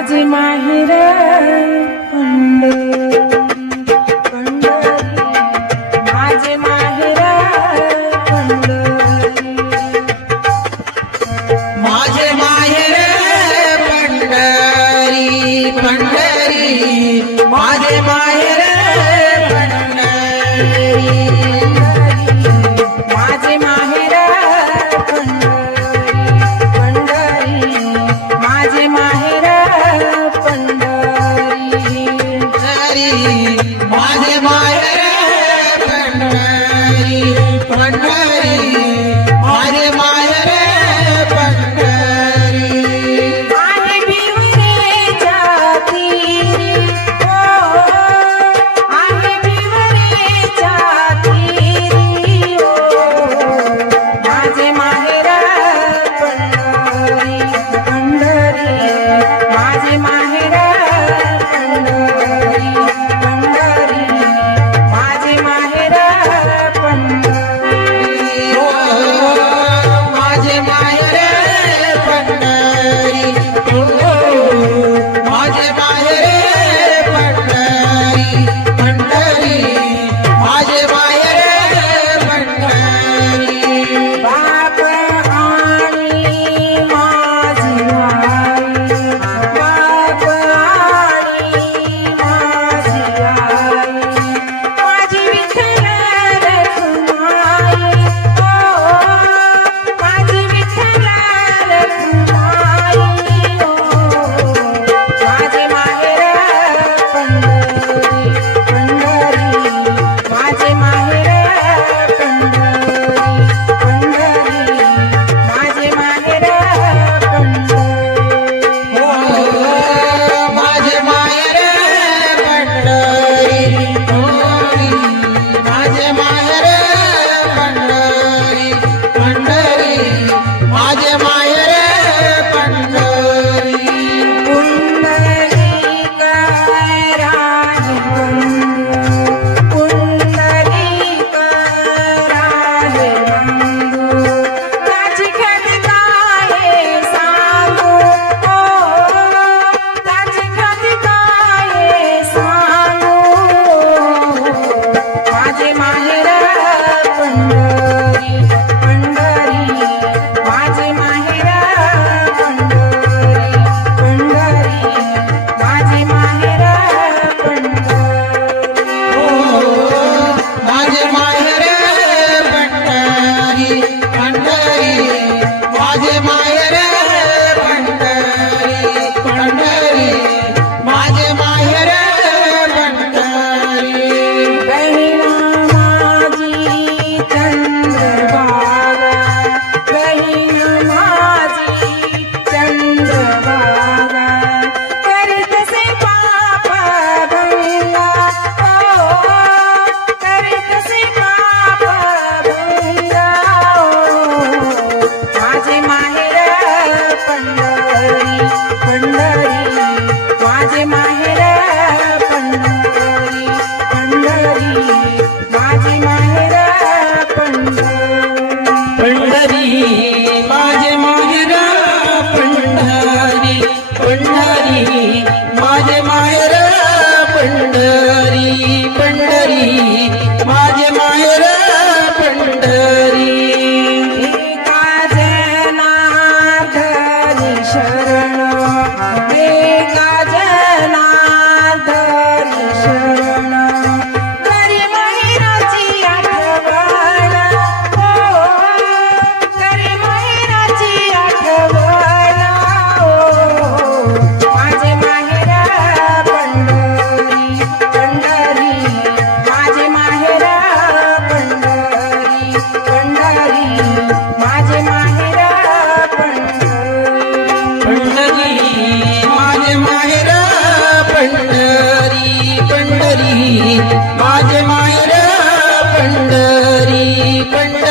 माझे माहेर पंढरी पंढरी. माझे माहेर पंढरी. माझे माहेर पंढरी पंढरी. माझे माहेर पंढरी. पंढरी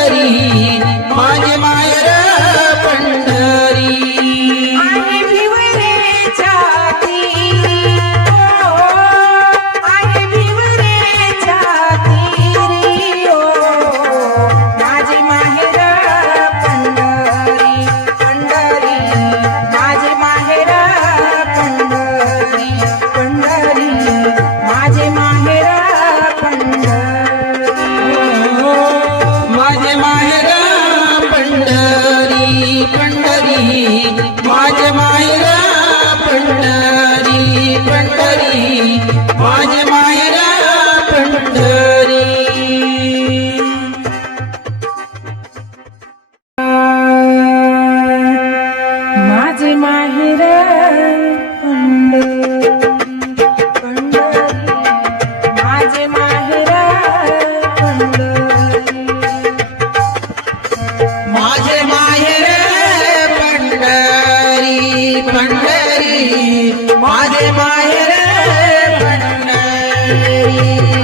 हरी माझे माहेर पंढरी. माझे माहेर पंढरी. पंढरी. माझे माहेर पंढरी